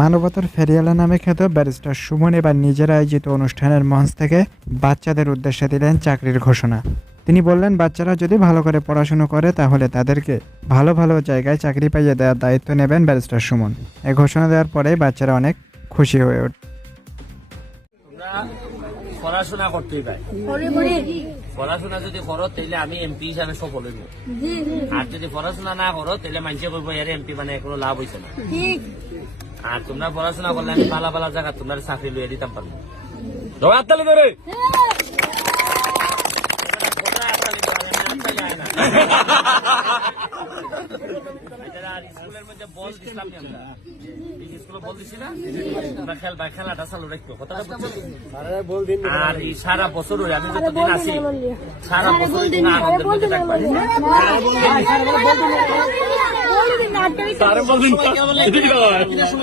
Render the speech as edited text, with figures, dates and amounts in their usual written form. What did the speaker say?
মানবতার ফেরিওয়ালা নামে খ্যাত ব্যারিস্টার সুমন এবার নিজের আয়োজিত অনুষ্ঠানের মঞ্চ থেকে বাচ্চাদের উদ্দেশ্যে দিলেন চাকরির ঘোষণা। তিনি বললেন, বাচ্চারা যদি ভালো করে পড়াশুনো করে তাহলে তাদেরকে ভালো ভালো জায়গায় চাকরি পাইয়ে দেওয়ার দায়িত্ব নেবেন ব্যারিস্টার সুমন। এই ঘোষণা দেওয়ার পরে বাচ্চারা অনেক খুশি হয়ে ওঠে। পড়াশোনা করতেই পাই, পড়াশোনা যদি করো তাহলে আমি এমপি হিসাবে সফল হইব, আর যদি পড়াশোনা না করো তাহলে মানুষে করবো এর এমপি মানে কোনো লাভ হইছে না। আর তোমরা পড়াশোনা করলে আমি পালা পালা জায়গা তোমরা চাকরি লইয়া দিতাম পারবো। স্কুলের মধ্যে বল দিচ্ছিলাম আমরা, স্কুলে বল দিচ্ছি না, তোমরা খেলাটা চালু রাখবো, কথাটা বুঝছো? আর এই সারা বছর আমি যতদিন আছি সারা বছর আনন্দের মধ্যে থাকবো।